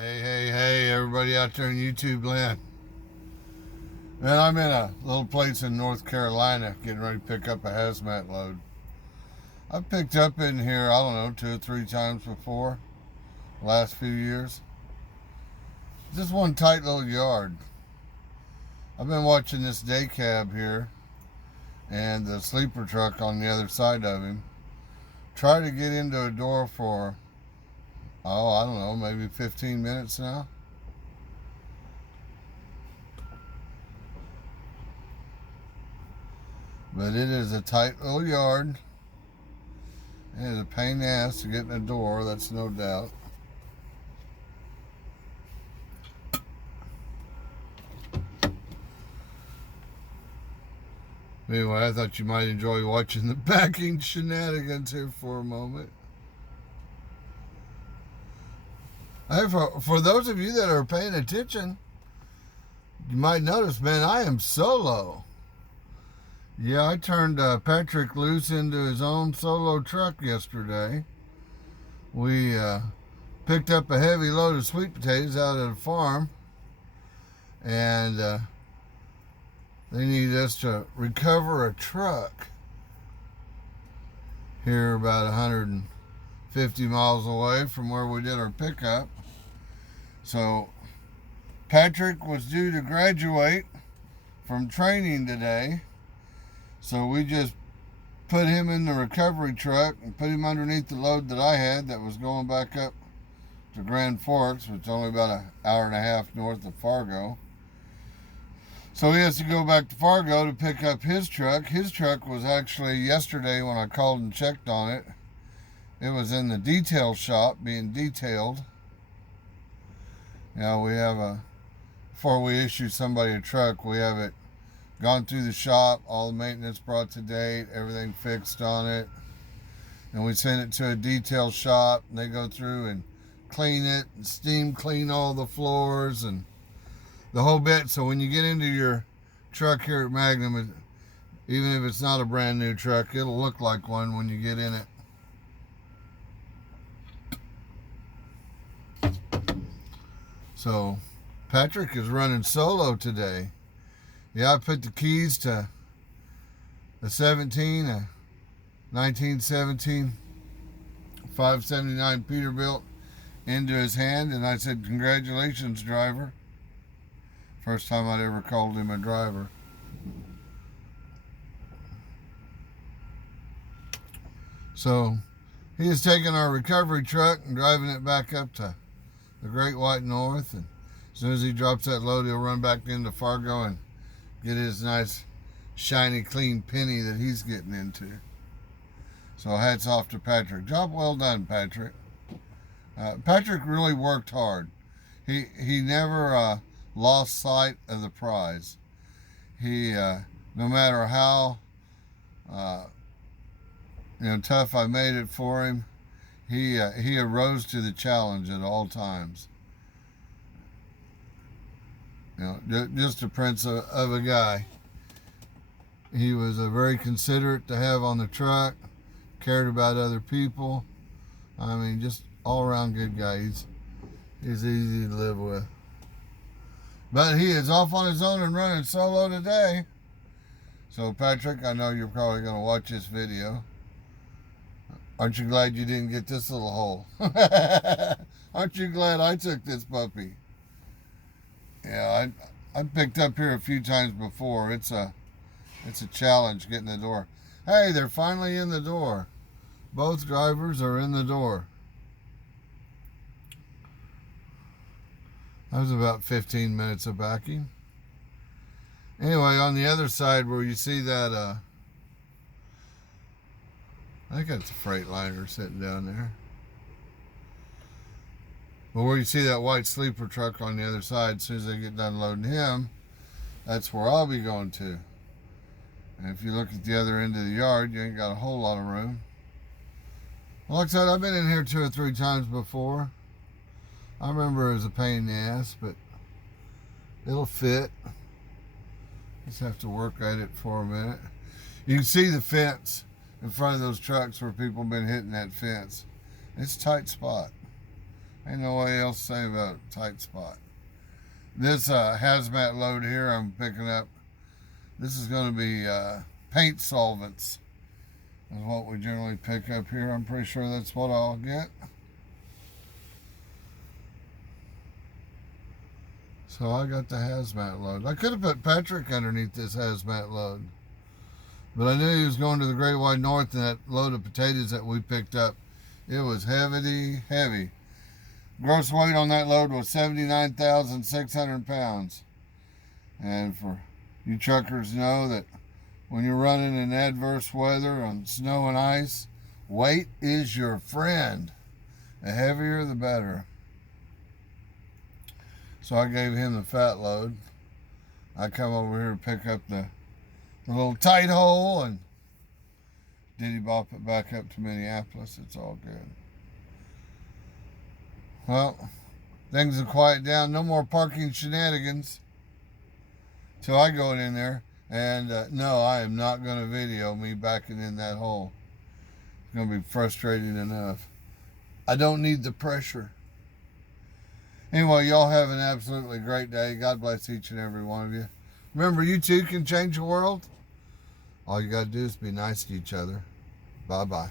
Hey, everybody out there in YouTube land. Man, I'm in a little place in North Carolina getting ready to pick up a hazmat load. I've picked up in here, I don't know, 2 or 3 times before, last few years. Just one tight little yard. I've been watching this day cab here and the sleeper truck on the other side of him try to get into a door for, I don't know, maybe 15 minutes now. But it is a tight little yard. It is a pain in the ass to get in the door, that's no doubt. Anyway, I thought you might enjoy watching the backing shenanigans here for a moment. Hey, for those of you that are paying attention, you might notice, man, I am solo. Yeah, I turned Patrick loose into his own solo truck yesterday. We picked up a heavy load of sweet potatoes out at a farm, and they needed us to recover a truck here about 150 miles away from where we did our pickup. So Patrick was due to graduate from training today. So we just put him in the recovery truck and put him underneath the load that I had that was going back up to Grand Forks, which is only about an hour and a half north of Fargo. So he has to go back to Fargo to pick up his truck. His truck was actually yesterday when I called and checked on it. It was in the detail shop being detailed. Now we have before we issue somebody a truck, we have it gone through the shop, all the maintenance brought to date, everything fixed on it. And we send it to a detail shop, and they go through and clean it, and steam clean all the floors and the whole bit. So when you get into your truck here at Magnum, even if it's not a brand new truck, it'll look like one when you get in it. So Patrick is running solo today. Yeah, I put the keys to the 1917 579 Peterbilt into his hand, and I said, "Congratulations, driver." First time I'd ever called him a driver. So he is taking our recovery truck and driving it back up to the Great White North, and as soon as he drops that load, he'll run back into Fargo and get his nice, shiny, clean penny that he's getting into. So hats off to Patrick. Job well done, Patrick. Patrick really worked hard. He never lost sight of the prize. He, no matter how tough I made it for him, he arose to the challenge at all times. Just a prince of a guy. He was very considerate to have on the truck, cared about other people. I mean, just all around good guy. He's easy to live with. But he is off on his own and running solo today. So Patrick, I know you're probably going to watch this video. Aren't you glad you didn't get this little hole? Aren't you glad I took this puppy? Yeah, I picked up here a few times before. It's a challenge getting the door. Hey, they're finally in the door. Both drivers are in the door. That was about 15 minutes of backing. Anyway, on the other side where you see that, I think that's a Freightliner sitting down there. But where you see that white sleeper truck on the other side, as soon as they get done loading him, that's where I'll be going to. And if you look at the other end of the yard, you ain't got a whole lot of room. Well, like I said, I've been in here 2 or 3 times before. I remember it was a pain in the ass, but it'll fit. Just have to work at it for a minute. You can see the fence in front of those trucks where people have been hitting that fence. It's a tight spot. Ain't no way else to say about a tight spot. This hazmat load here I'm picking up, this is going to be paint solvents is what we generally pick up here. I'm pretty sure that's what I'll get. So I got the hazmat load. I could have put Patrick underneath this hazmat load, but I knew he was going to the Great White North, and that load of potatoes that we picked up, it was heavy. Gross weight on that load was 79,600 pounds. And for you truckers know that when you're running in adverse weather on snow and ice, weight is your friend. The heavier, the better. So I gave him the fat load. I come over here to pick up the little tight hole and diddy bop it back up to Minneapolis. It's all good. Well, things will quiet down. No more parking shenanigans till I go in there. And no, I am not going to video me backing in that hole. It's going to be frustrating enough. I don't need the pressure. Anyway, y'all have an absolutely great day. God bless each and every one of you. Remember, you too can change the world. All you got to do is be nice to each other. Bye-bye.